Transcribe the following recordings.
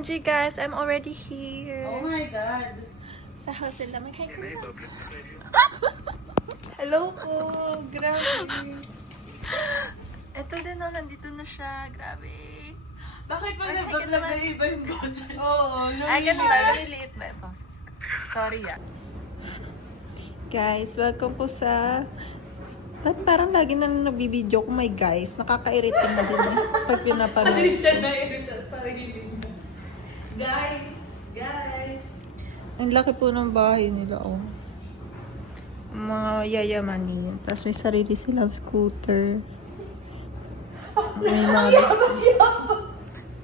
OMG guys, I'm already here. Oh my God. Sa hotel naman kayo. Hello po. Grabe. Ito din na, nandito na siya. Grabe. Bakit pag nag-vlog na iba yung boses? Oo, Ay, ganun ba? Lumiliit ba yung boses ko? Sorry ya. Guys, welcome po sa... Ba't parang lagi na lang nabibideo ko, my guys? Nakaka-irrita na din pag pinapanood. Hindi siya na-irrita sa sarili niya. Guys! Ang laki po ng bahay nila, oh. Mga yayamanin. Tapos may sarili silang scooter. May mga...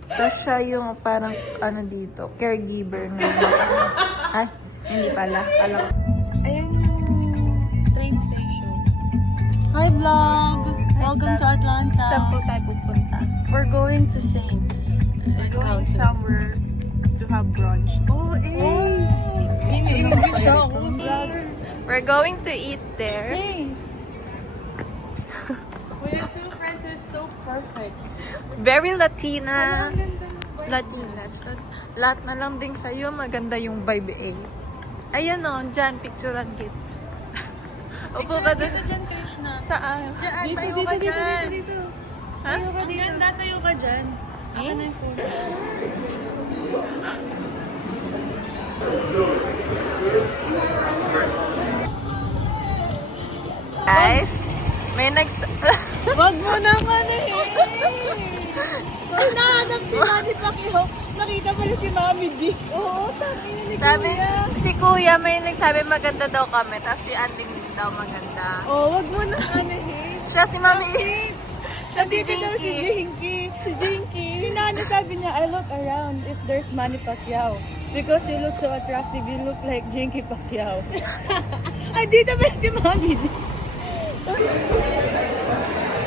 Tapos siya yung parang, ano dito, caregiver na. Ay, hindi pala. Alam. Ayan yung train station. Hi vlog! Welcome to Atlanta. Saan po tayo pupunta? We're going to Saints. We're going somewhere to have brunch. Oh, We're going to eat there. Hey! We have two friends who's so perfect. Very Latina. Latina. Lahat na lang din sa'yo. Maganda yung vibe eh. Ayan o, dyan. Picturean kit. Upo ka doon. Dito dyan, Krishna. Saan? Dyan. Tayo ka dyan. Ha? Ang ganda, tayo ka dyan. Ako na yung phone. Guys, may Wag mo naman eh! So, nahanap si Manny Pacquiao. Nakita pala si Mami D. Oo, Sabi, si Kuya may nagsabi maganda daw kami, tapos si Anding daw maganda. Oh, wag mo na eh. Siya si Mami. Siya si Dito daw si Jinky. Jinky. Sabi niya, I look around if there's Manny Pacquiao. Because you look so attractive, you look like Jinky Pacquiao. Ay, dito ba si Mami D?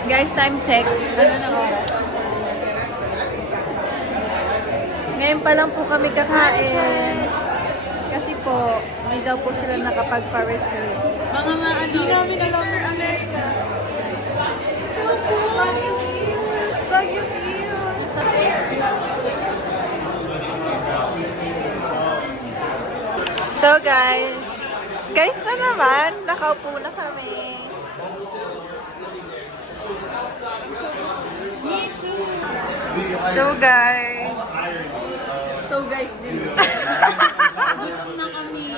Guys, time check. Ano na oras? Ngayon pa lang po kami kakain. Kasi po, may daw po sila nakapag-reserve. Mga hindi namin alam ng America. It's so cool! Baguio Hills! So guys na naman, nakaupo na kami. Me too. So guys din. Gutom na kami.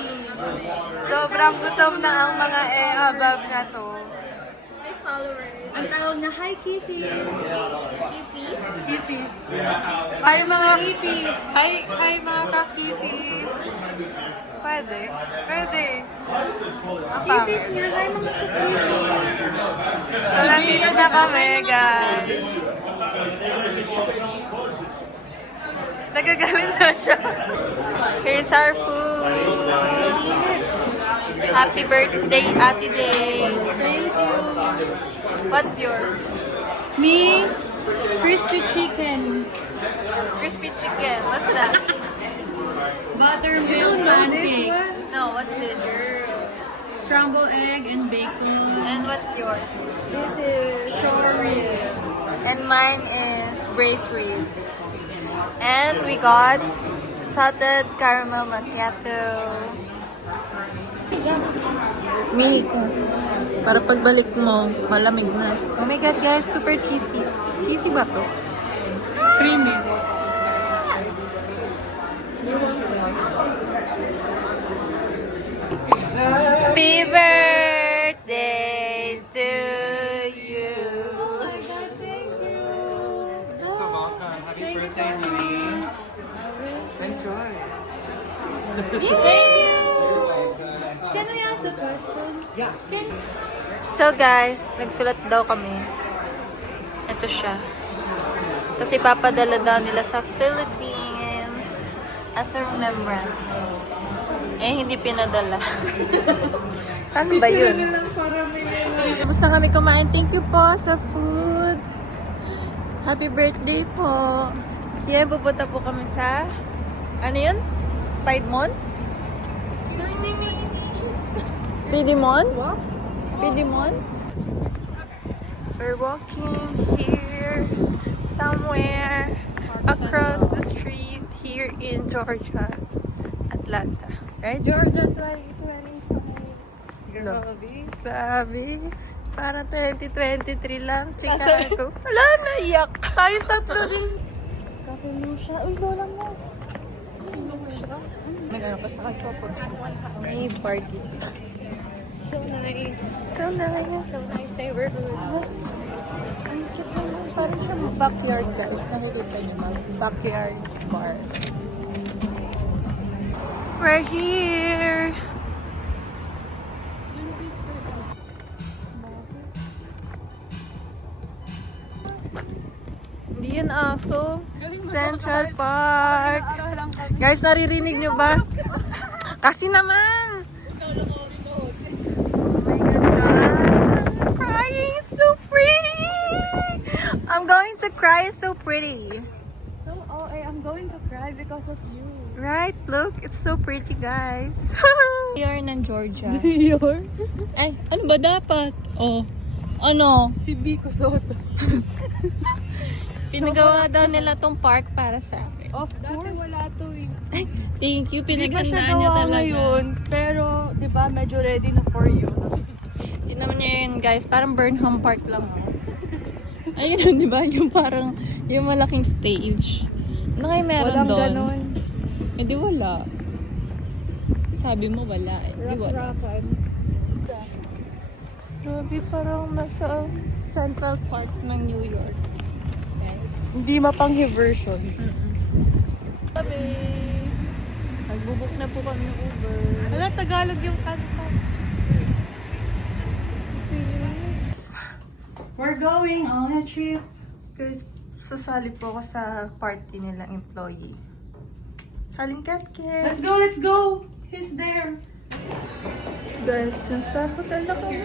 Sobrang gutom na ang mga abab na to. May followers. Ang tawag na, hi, Kifis. Kipis? Kifis. Hi mga kipis! Hi mga kakipis! Pwede? Pwede! Kifis nga, hi mga Kifis. So nandito na kami guys! Nagagalit na siya. Here's our food! Happy birthday, Ate Days! Thank you. What's yours? Me, crispy chicken. Crispy chicken. What's that? Buttermilk pancake. No, what's this? Scrambled egg and bacon. And what's yours? This is shore ribs. And mine is braised ribs. And we got salted caramel macchiato. Mini ko. Para pagbalik mo, malamig na. Oh my God, guys, super cheesy. Cheesy ba to? Creamy. Happy birthday to you. Oh my God, thank you. You're so welcome. Happy birthday, honey. Enjoy. Thank you. Can I ask a question? Yeah. So guys, nagsulat daw kami. Ito siya. Tapos ipapadala daw nila sa Philippines as a remembrance. Eh, hindi pinadala. Ano ba yun? Kamusta kami kumain? Thank you po sa food. Happy birthday po. Kasi pupunta po kami sa... Ano yun? Piedmont? Piedmont? Piedmont? We're walking here somewhere across the street here. here in Georgia, Atlanta. Right? Georgia 2025. Grabe. Grabe. Parang 2023 lang, Chicago. Wala, naiyak. Tayong tatlo din. Kapelusha. Uy, lola mo. Kapelusha. May ano pa sa kagpo. May party. So nice. So nice. So nice neighborhood. Ang cute naman. Parang siya backyard, guys. Nakikita niyo ba? Backyard bar. We're here! Hindi yan aso. Central Park. Guys, naririnig nyo ba? Kasi naman! Oh my God, guys. I'm crying. It's so pretty! I'm going to cry. It's so pretty. So, I'm going to cry because of you. Right? Look, it's so pretty, guys. Mayor ng Georgia. Mayor? Ay, ano ba dapat? Oh, ano? Si Vico Soto. Pinagawa daw nila tong park para sa akin. Of course. Wala to eh. Thank you, Di ba siya pinaghandaan niya gawa talaga. ngayon? Pero, di ba, medyo ready na for you. Tingnan niyo yun, guys. Parang Burnham Park lang. Ayun, di ba? Yung parang, yung malaking stage. Ano kayo meron Walang doon? ganon. Hindi wala. Sabi mo wala eh. Hindi wala. Rock-rockan. Grabe, parang nasa Central Park ng New York. Hindi mapanghi version. Kami. Nagbubuk na po kami ng Uber. Wala, Tagalog yung kanta. We're going on a trip. Guys, susali po ako sa party nilang employee. Saling ket-ket. Let's go, let's go! He's there. Guys, nasa hotel na kami.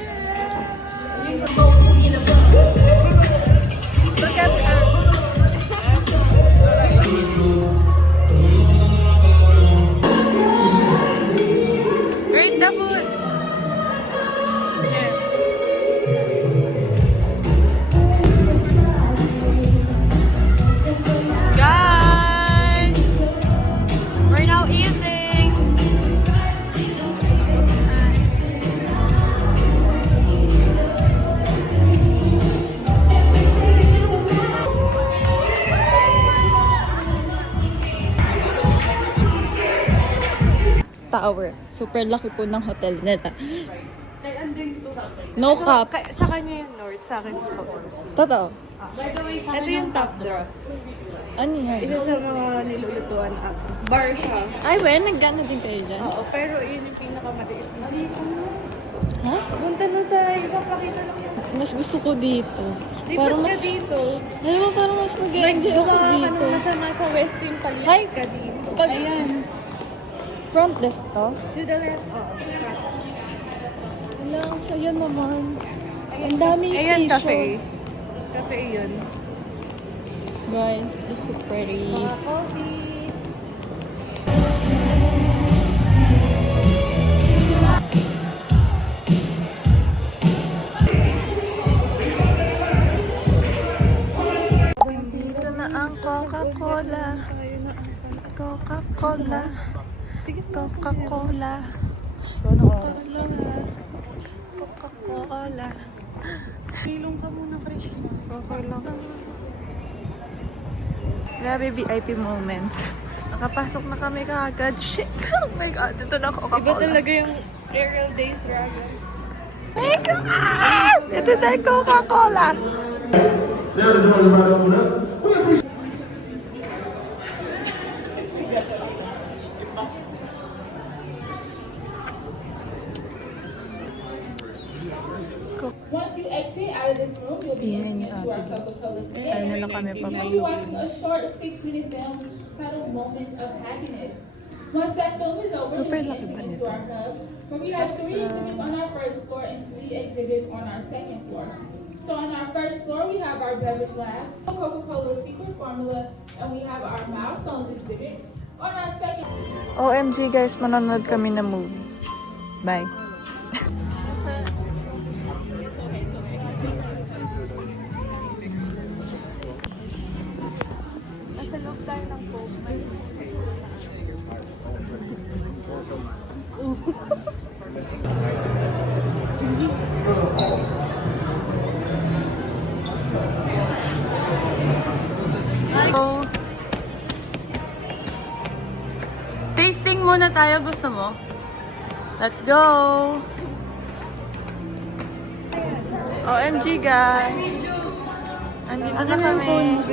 Look at her. Rate the food. Guys, we're now eating. Tower. Super laki po ng hotel nila. No cap. Sa kanya yung north, sa akin sa Totoo. Ito yung top draft. Ano yan? Isa sa mga nilulutuan ako. Bar siya. Ay, well, nagdano din kayo dyan? Oo, pero yun yung pinakamatiis na. Ha? Punta na tayo, papakita lang yung Mas gusto ko dito. lipat Parang ka mas, dito. alam mo, parang mas mag-enjoy ako Gumawa ka dito. ng masama sa West Team, Hi. palit ka dito. Pag- Ayan. Front desk to? To the left, oo. Wala, ang saya naman. Ang daming Ayan, station. cafe. Cafe yun. Guys, it's so pretty. Mga coffee. Dito na ang Coca-Cola. Coca-Cola. Coca-Cola. Coca-Cola. Coca-Cola. Pilong ka muna, fresh na. Okay lang. Grabe VIP moments. Nakapasok na kami kaagad. Shit! Oh my God, ito na Coca-Cola. Iba talaga yung aerial days dragons. My God! Ito na yung Coca-Cola. Now the doors about to open up. Once you exit out of this room, you'll be entering into our Coca-Cola today. Tayo na lang kami You'll be papasok. watching a short 6-minute film titled Moments of Happiness. Once that film is over, Super you'll be laki ba entering into nito? our club, where we have 3 exhibits on our first floor and 3 exhibits on our second floor. So on our first floor, we have our beverage lab, Coca-Cola secret formula, and we have our milestones exhibit. On our second OMG guys, manonood kami ng movie. Bye. Nasa loob tayo ng Coke. So, tasting muna tayo. Gusto mo? Let's go! OMG, guys. Andito na kami.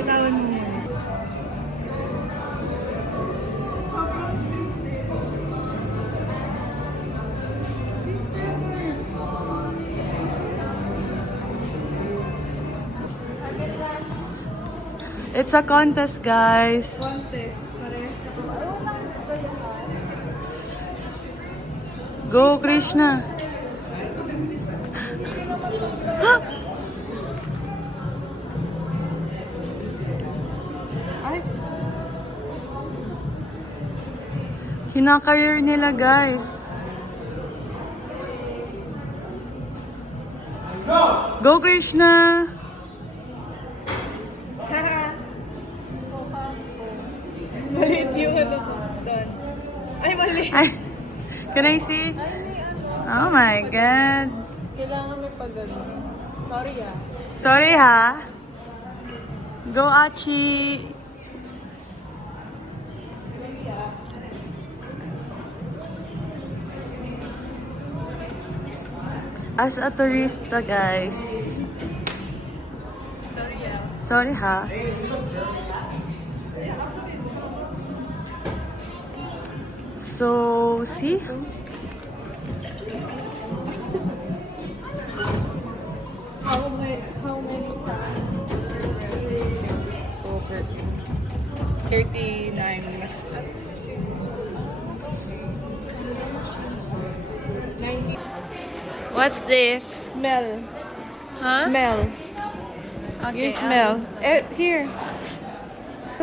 It's a contest, guys. Go, Krishna. Kinakayer nila, guys. Go, Krishna. Maliit yung ano doon. Ay, mali. Ay, can I see? Oh my God. Kailangan may pagano. Sorry, ah. Sorry, ha? Go, Achi. As a tourista, guys. Sorry, ha? So, see? How many songs? 39. 90. What's this? Smell. Huh? Smell. Okay, You smell. Here.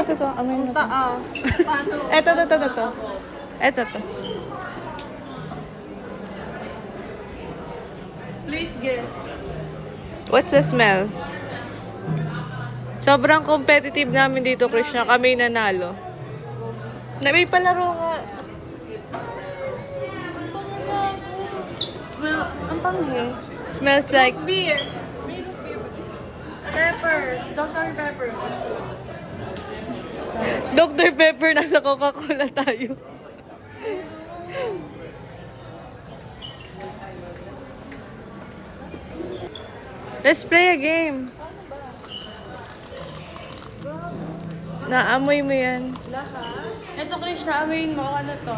Ito. Amoy mo to. Taas. Paano? Ito. Please guess. What's the smell? Sobrang competitive namin dito, Krishna. Kami nanalo. May palaro nga. Smell, ang panghi. Smells like Beer. pepper. Dr. Pepper. Dr. Pepper, nasa Coca-Cola tayo. Let's play a game. Naamoy mo yan. Ito, Krish, naamoyin mo. Ano to?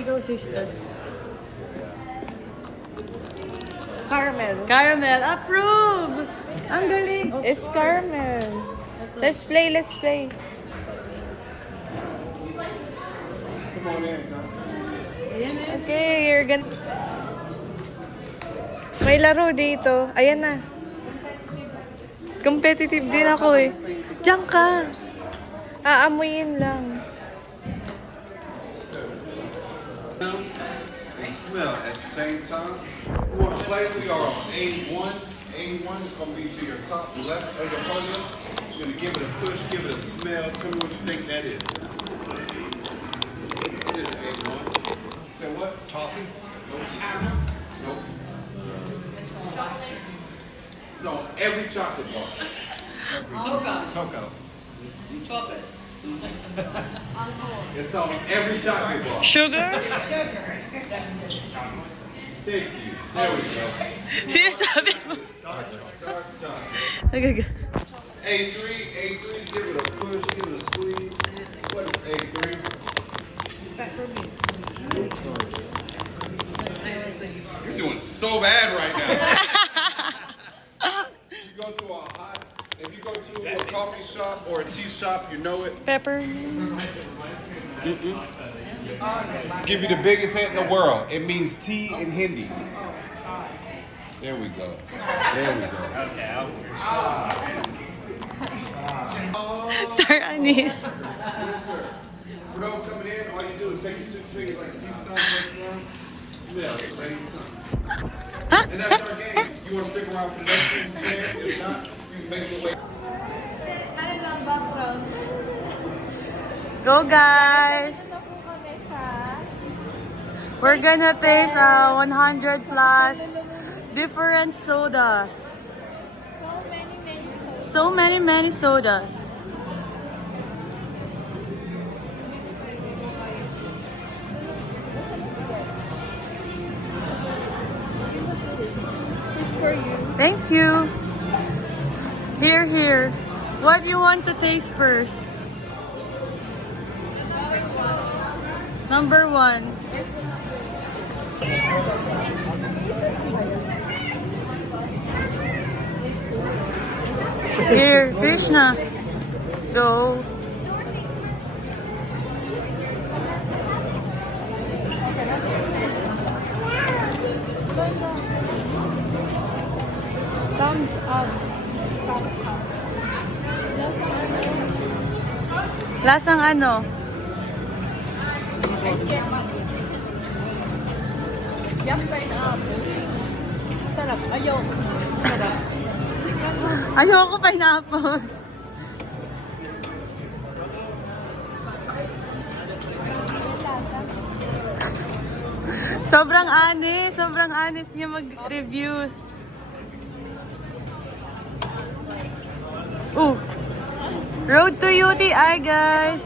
Ikaw, sister. Caramel. Caramel, approve! Ang galing. It's caramel. Let's play. Come on in, guys. Okay, you're gonna... May laro dito. Ayan na. Competitive din ako eh. Diyan ka. Aamuyin lang. And smell at the same time. You want to play? We are on A1. A1 is going to be to your top left of your podium. You're going to give it a push, give it a smell. Tell me what you think that is. It is A1. You said what? Toffee? Nope. It's on every chocolate bar. Cocoa. Chocolate. It's on every chocolate bar. Sugar? Thank you. There we go. Sinasabi mo. Dark chocolate. Okay. A3, give it a push, give it a squeeze. What is A3? You're doing so bad right now. If you go to a coffee shop or a tea shop, you know it. Pepper. Give you the biggest hint in the world. It means tea in Hindi. There we go. Sir Anis. For those coming in, all you do is take your two fingers like you smell it, same time. And that's our game. You want to stick around for the next one, you can. If not, you can make your way. Go guys! We're gonna taste 100 plus different sodas. So many sodas. Thank you. Here. What do you want to taste first? Number 1. Here, Krishna. Go. Thumbs up. Lasang ano? Yuck, pineapple. Sarap. Ayaw. Sarap. Ayoko pineapple. Sobrang anis niya mag-reviews. Road to UTI, guys.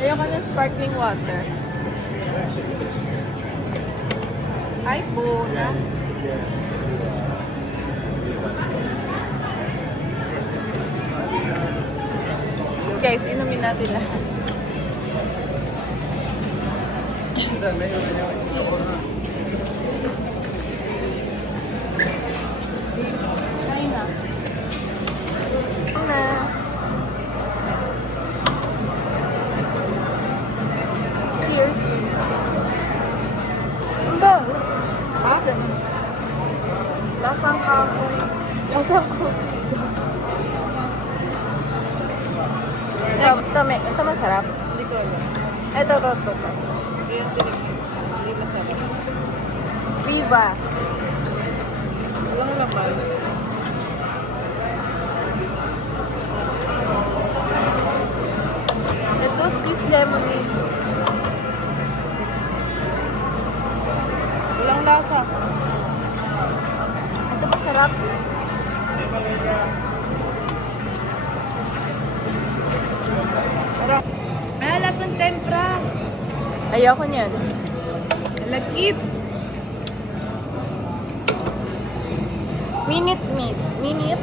Ayoko ng sparkling water. Ay, bona. Guys, inumin natin lahat. Cheers. Ang ba? Ganun. Lasang kahoy. Lasang kahoy. Ito masarap. Hindi ko alam. Ito. Hindi masarap. Viva. Walang laman. Ito, squeeze lemonade. Walang lasa. Ito masarap. May lasang tempra. Ayoko niyan. Lakit. Minute meat. Minute?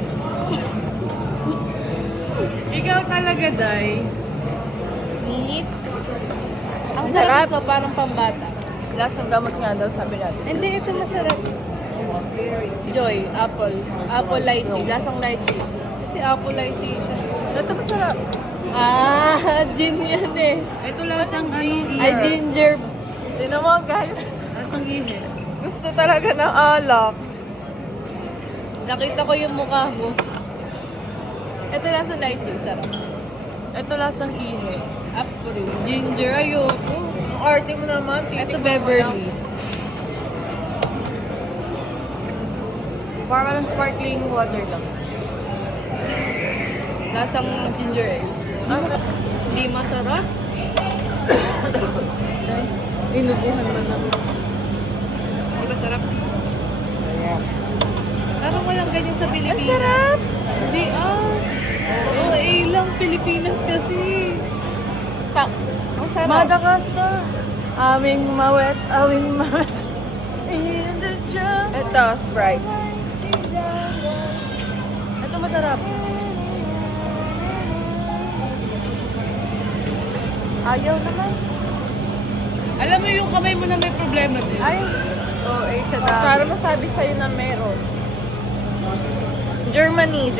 Ikaw talaga, Day. Minute? Ang sarap. sarap ito, parang pambata. Lasang gamot nga daw, sabi natin. Hindi, ito masarap. Joy, apple. Apple lychee. Lasang lychee. Kasi apple lychee siya. Ito masarap. Gin yan eh. Ito lasang ano? Ay, ginger. Tignan mo, guys. Lasang ihi. Gusto talaga ng alak. Nakita ko yung mukha mo. Ito lasang lychee. Sarap. Ito lasang ihi. Apple. Ginger. Ayoko. Ang arte mo naman. Ito Beverly. Parang sparkling water lang. Lasang ginger ale. Hindi masarap. Inubuhan man ako. Hindi masarap. Parang walang ganyan sa Pilipinas. Sarap! Hindi OA lang, Pilipinas kasi. Ang sarap. Madagascar. Aming mawet. In the jungle. Ito, Sprite. Ito masarap. Ayaw naman. Alam mo yung kamay mo na may problema din. Ay. Sa dami. Para masabi sa'yo na meron. Germany.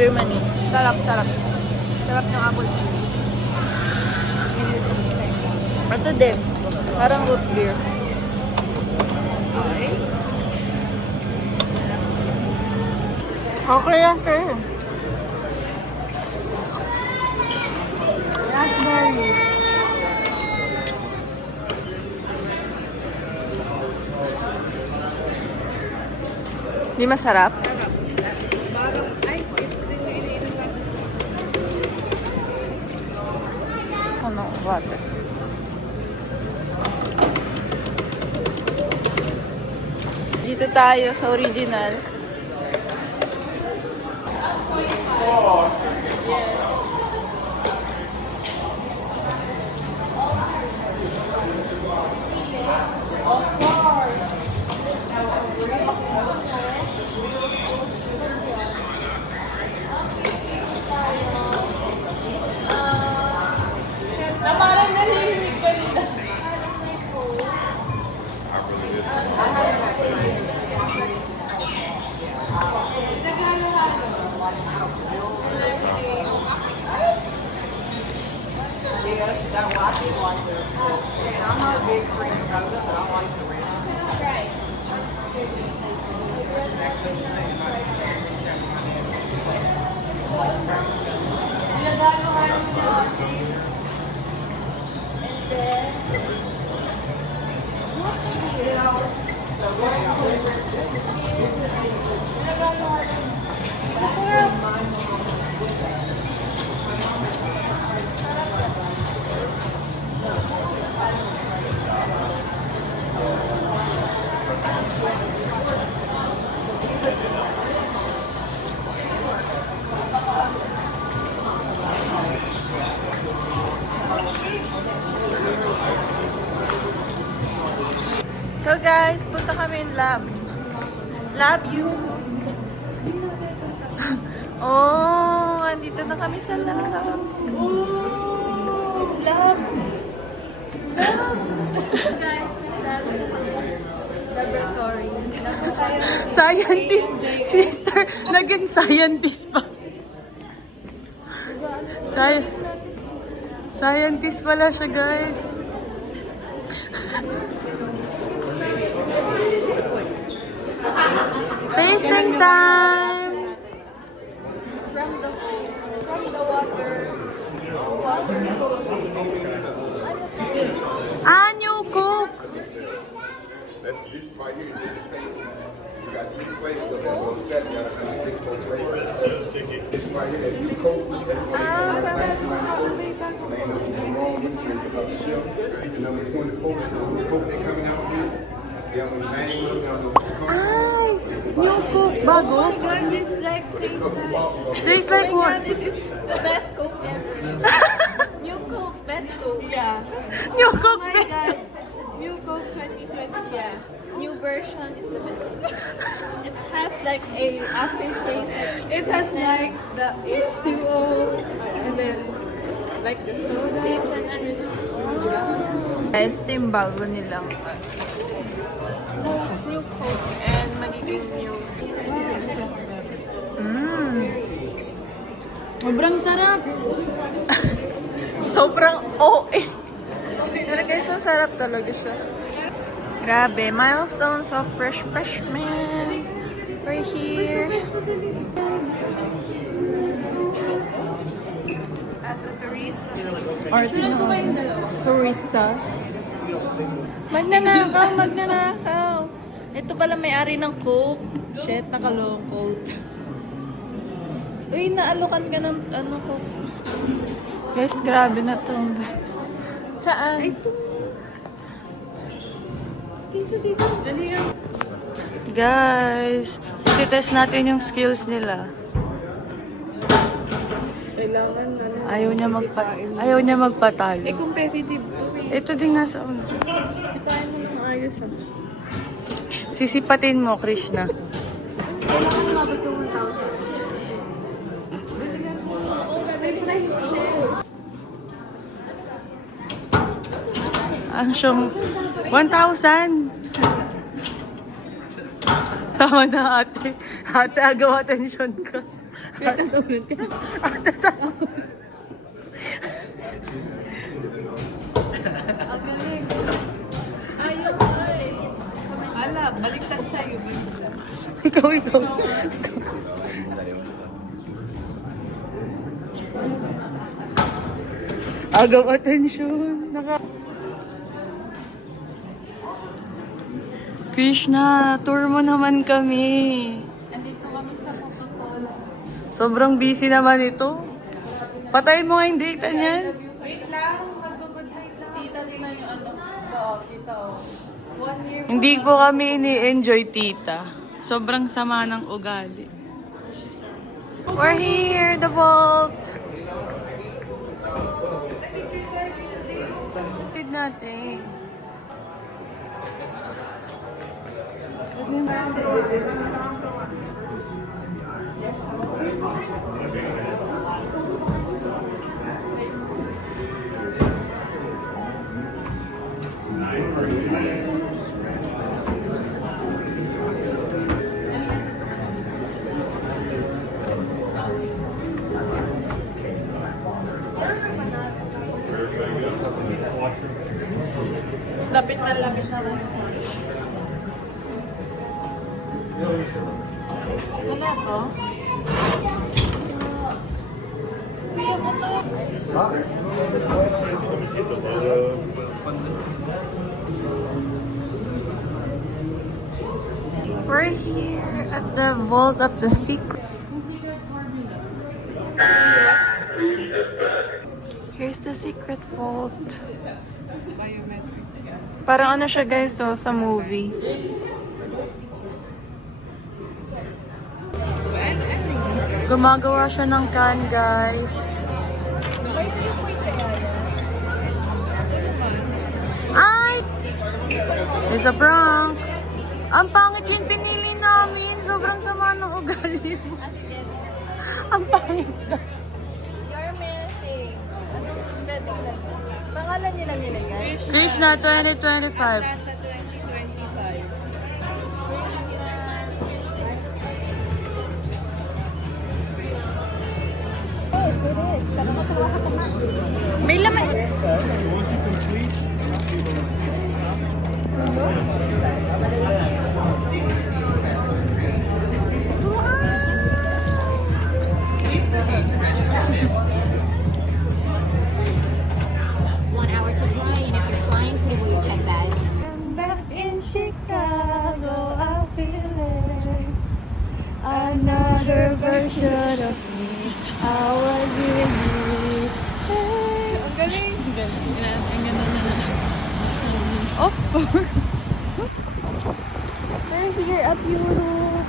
Sarap. Sarap ng apple juice. Ito din. Parang root beer. Okay lang kayo. Raspberry. Di masarap? Ano, water. Dito tayo sa original. So guys, punta kami in lab. Love you! Oh, andito na kami sa lab. Oh, lab! Guys, laboratory. Scientist! Sister, naging scientist pa. Scientist pala siya, guys. Tasting time! From the water. Ah, new cook! This right here is the taste. You got three flavors of that. Well, you got to mix those flavors. This right here, that new Coke, that's what they call it. Name of the wrong users about the ship. The number 24 is the new Coke they're coming out with. They have a mango, they have a Ay! New cook! Bago? God, this like Tastes like what? This is the best Coke ever. New Coke, best Coke. Yeah. New cook! Oh my God. New Coke 2020, yeah. New version is the best. It has like a aftertaste. It has like the H2O and then like the soda. Taste and Guys, ito yung bago nilang New Coke and magiging new. Sobrang sarap. sobrang OA. Pero guys, so sarap talaga siya. Grabe, milestones of refreshment. We're here. As a tourist. Or turistas. Magnanakaw. Ito pala may-ari ng Coke. Shit, nakaloko. Uy, naalokan ka ng ano ko. Guys, grabe na to. Saan? Dito. Guys, titest natin yung skills nila. Kailangan na. Ayaw niya magpatalo. Competitive to eh. Ito din nasa una. Di pa ano yung ayos ah. Sisipatin mo, Krishna. Kailangan mabot yung 1,000. Ang siyang 1,000. Tama na ate. Ate, agaw atensyon ka. Ate, tama. Ikaw. Agaw atensyon. Krishna, tour mo naman kami. Andito kami sa Coca-Cola. Sobrang busy naman ito. Patayin mo nga yung data niyan. Wait lang, mag-good night lang. Tita nila yung ano. Oo, tita. 1 year. Hindi po kami ini-enjoy, tita. Sobrang sama ng ugali. We're here, the vault. Tid natin. Lapit na lapit na. Wala to? We're here at the Vault of the Secret. Here's the secret vault. Parang ano siya guys, so sa movie. Gumagawa siya ng can, guys. Ay! It's a prank. Ang pangit yung pinili namin. Sobrang sama ng ugali mo. Ang pangit na. Your message. Anong wedding lang? Pangalan nila nilagay? Krishna 2025. Atlanta 2025. May laman. Please proceed to register SIMs. 1 hour to fly, and if you're flying, put away your check bag. Back in Chicago, I feel it. Another version of me. I was in you. Hey, ang galing. Of course. We're here at Europe.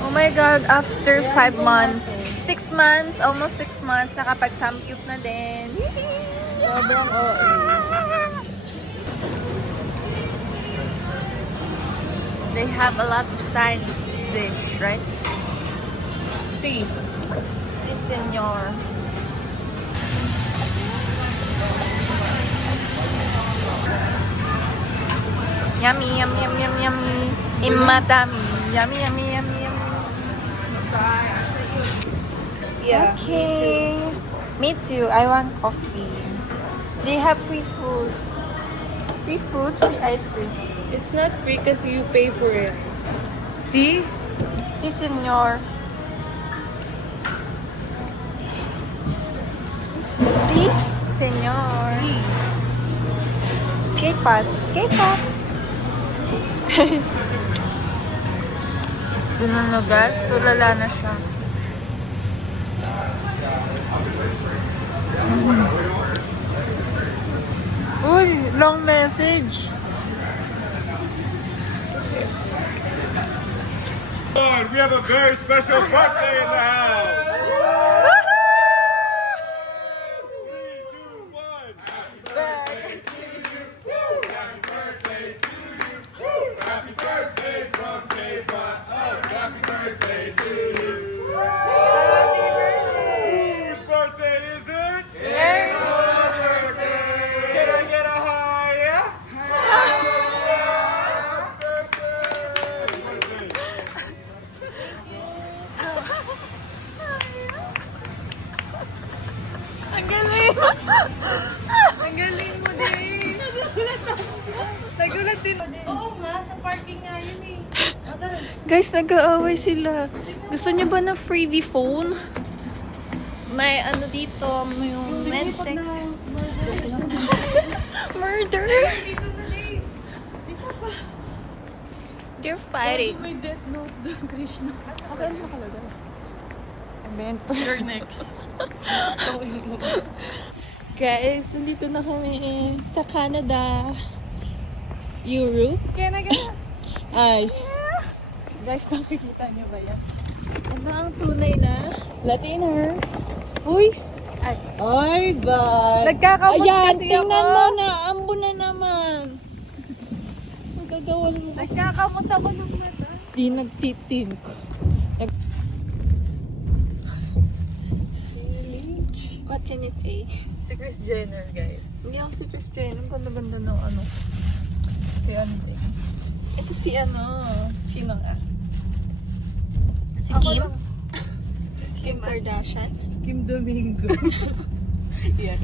Oh my God, after 5 months, 6 months, almost 6 months, nakapag-samgyup na din. Sobrang OA. They have a lot of side dish, right? Si. Si senor. Yummy, yummy, yummy, yummy, yummy. Imadami. Yummy, yummy, yummy, yummy. Yeah. Okay. Me too. I want coffee. They have free food. Free food, free ice cream. It's not free because you pay for it. See? Si senor. Si senor. K-pop. K-pop. Ganun na guys. Tulala na siya. Uy, long message. We have a very special birthday in the house. 3, 2, 1. Whose birthday is it? Can I get a high? Ang galing! Ang galing mo din! Tulad din. Oo nga, sa parking nga yun eh. Guys, nag-aaway sila. Gusto niyo ba na freebie phone? May ano dito, may yung Medtex. Murder! Dito na days. Isa pa. They're fighting. May death note doon, Krishna. Okay, ano nakalagay? Event. You're next. Guys, nandito na kami sa Canada. Europe. Canada. Ay. Guys, nakikita niyo ba yan? Ano ang tunay na Latiner? Uy! Ay. Ay, bye! Nagkakamot Ayan, kasi tingnan ako. mo na. Ambo na naman. Magagawan mo. Nagkakamot ako ng mata. Di nagtitink. What can you say? Si Kris Jenner, guys. Hindi ako si Chris Jenner. Ang ganda-ganda ng ano. Kaya ano eh. Ito si ano. Sino nga? Si Ako Kim? lang. Kim Kardashian? Kim Domingo. Yan.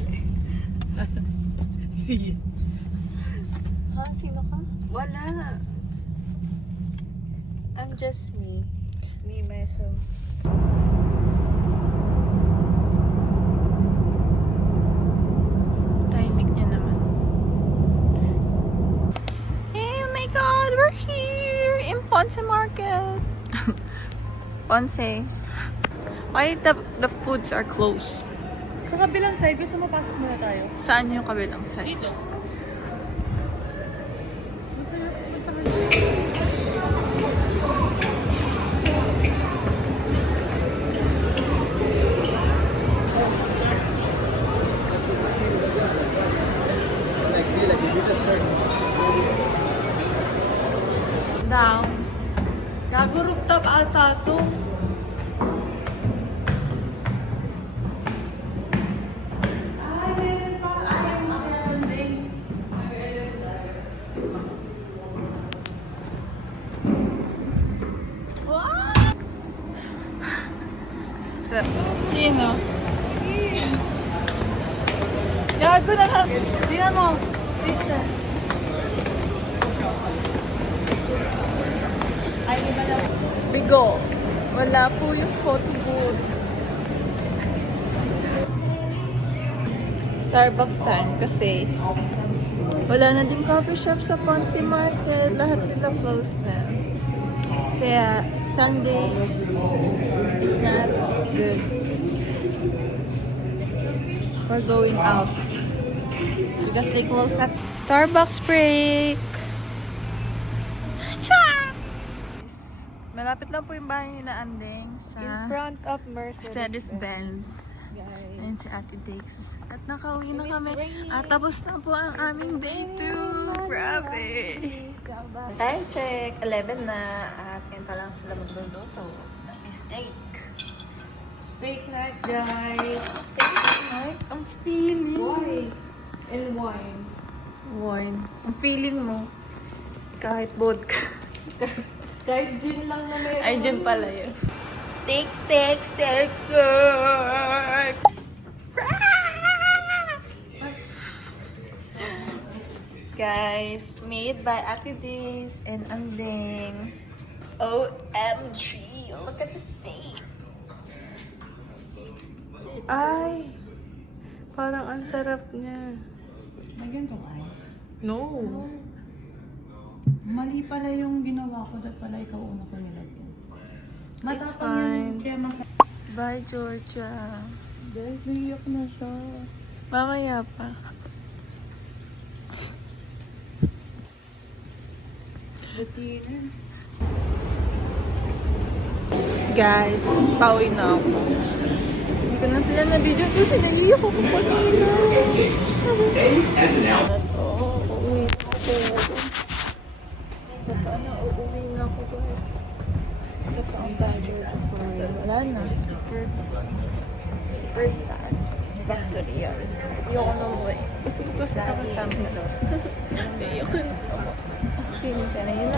Si. Ha? Sino ka? Wala. I'm just me. Me, myself. Timing niya naman. Hey, oh my God! We're here! In Ponce Market! Ponce. Why the foods are closed? Sa kabilang side, gusto mo pasok muna tayo? Saan yung kabilang side? Dito. Down. Gago rooftop ata to. Sino? Gago na ka. Tingnan mo. Sister. Ay, iba na. Bigo. Wala po yung photo booth. Starbucks time kasi wala na din coffee shop sa Ponce Market. Lahat sila closed na. Kaya Sunday is not good for going out because they close at Starbucks break. Malapit lang po yung bahay ni na Andeng In sa front of Mercedes-Benz. Benz. Ayun si Ate Dix. At nakauwi na kami. At tapos na po ang aming day 2. Grabe! Time check. 11 na. At yan pa lang sila magluluto. May steak. Steak night, guys. Ay, ang feeling. Wine. And wine. Wine. Ang feeling mo. Kahit vodka. Kahit gin lang na meron. Ay, dyan pala yun. Steak, steak, steak, steak! Guys, made by Ate Days and Andeng. OMG! Look at the steak! Ay! Parang ang sarap niya. Lagyan tong ice. No! Mali pala yung ginawa ko. Dapat pala ikaw una ko nilagyan. Matapang fine. yun. Kaya Bye, Georgia. Guys, naiyak na siya. Mamaya pa. Butina. Guys, pauwi na ako. Hindi ko na sila na-video kasi naiiyak ako kanina. Ito, uuwi na ako. Ito na, uuwi na ako guys. Ito ang badger to fly. Wala na. Super sad. Back to real. Ayoko na umuwi. Gusto ko sila kasama na. Ayoko na. Okay, ka na yun.